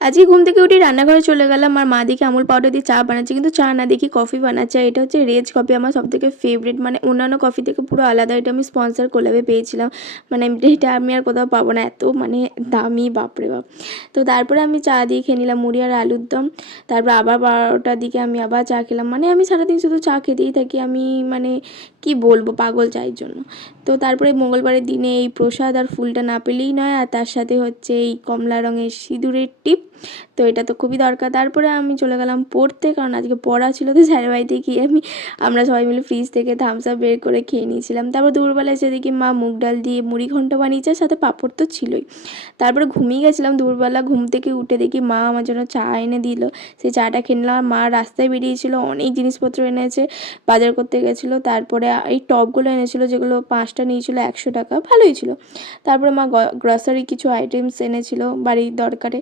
আজকে ঘুম থেকে উঠে রান্নাঘরে চলে গেলাম, আর মা দেখি আমুল পাউডার দিয়ে চা বানাচ্ছে, কিন্তু চা না দেখি কফি বানাচ্ছে। আর এটা হচ্ছে রেজ কফি, আমার সবথেকে ফেভারিট, মানে অন্যান্য কফি থেকে পুরো আলাদা। এটা আমি স্পন্সর কোলাবে পেয়েছিলাম, মানে এটা আমি আর কোথাও পাবো না, এত মানে দামি, বাপরে বাপ। তো তারপরে আমি চা দিয়ে খেয়ে নিলাম মুড়ি আর আলুর দম। তারপর আবার 12টার দিকে আমি আবার চা খেলাম, মানে আমি সারাদিন শুধু চা খেতেই থাকি, আমি মানে কি বলবো, পাগল চায়ের জন্য। তো তারপরে মঙ্গলবারের দিনে এই প্রসাদ আর ফুলটা না পেলেই নয়, আর তার সাথে হচ্ছে এই কমলা রঙের সিঁদুরের টিপ, তো এটা তো খুবই দরকার। তারপরে আমি চলে গেলাম পড়তে, কারণ আজকে পড়া ছিল। তো স্যারের বাড়িতে গিয়ে আমরা সবাই মিলে ফ্রিজ থেকে থামস আপ বের করে খেয়ে নিয়েছিলাম। তারপর দুপুরবেলা এসে দেখি মা মুগ ডাল দিয়ে মুড়ি ঘন্ট বানিয়েছে, সাথে পাঁপড় তো ছিলই। তারপরে ঘুমিয়ে গেছিলাম দুপুরবেলা, ঘুম থেকে উঠে দেখি মা আমার জন্য চা এনে দিল, সেই চাটা খেয়ে নিলাম। আর মা রাস্তায় বেরিয়েছিল, অনেক জিনিসপত্র এনেছে, বাজার করতে গেছিলো। তারপরে এই টপগুলো এনেছিল, যেগুলো 5টা নিয়েছিল 100 টাকা, ভালোই ছিল। তারপরে মা গ্রসারি কিছু আইটেমস এনেছিল বাড়ির দরকারে।